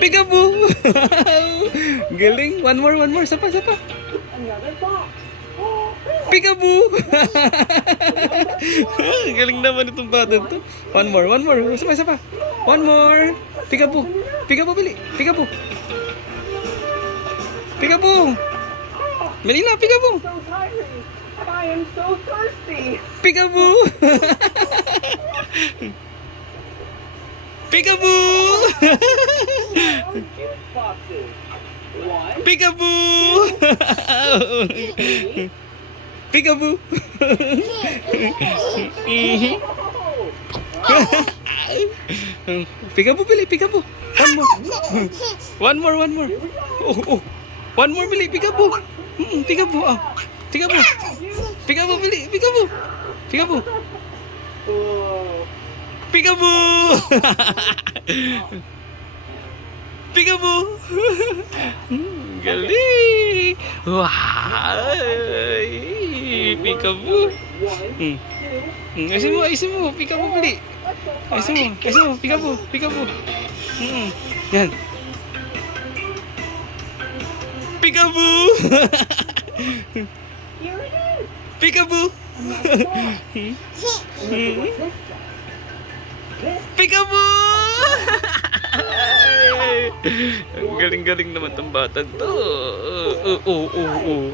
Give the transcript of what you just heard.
Peekaboo! Galing. One more. Sapa. Peekaboo! Galing naman itong bata to. One more. Sapa. One more. Peekaboo. Bili. Peekaboo. Bili na, peekaboo. So tired. I am so thirsty. Peekaboo! Peekaboo! Peekaboo! Peekaboo! Peekaboo, Bili, peekaboo. One more. Oh. One more, Bili, peekaboo. Peekaboo, ah. Peekaboo, Bili, peekaboo. Peekaboo! Peekaboo! Galing! Wow! Peekaboo! Ayusin mo. Peekaboo, Bili. Ayusin mo. Peekaboo. Yan. Peekaboo! Here it is. Peekaboo! Peekaboo! Ang galing-galing naman tong bata to. Oh.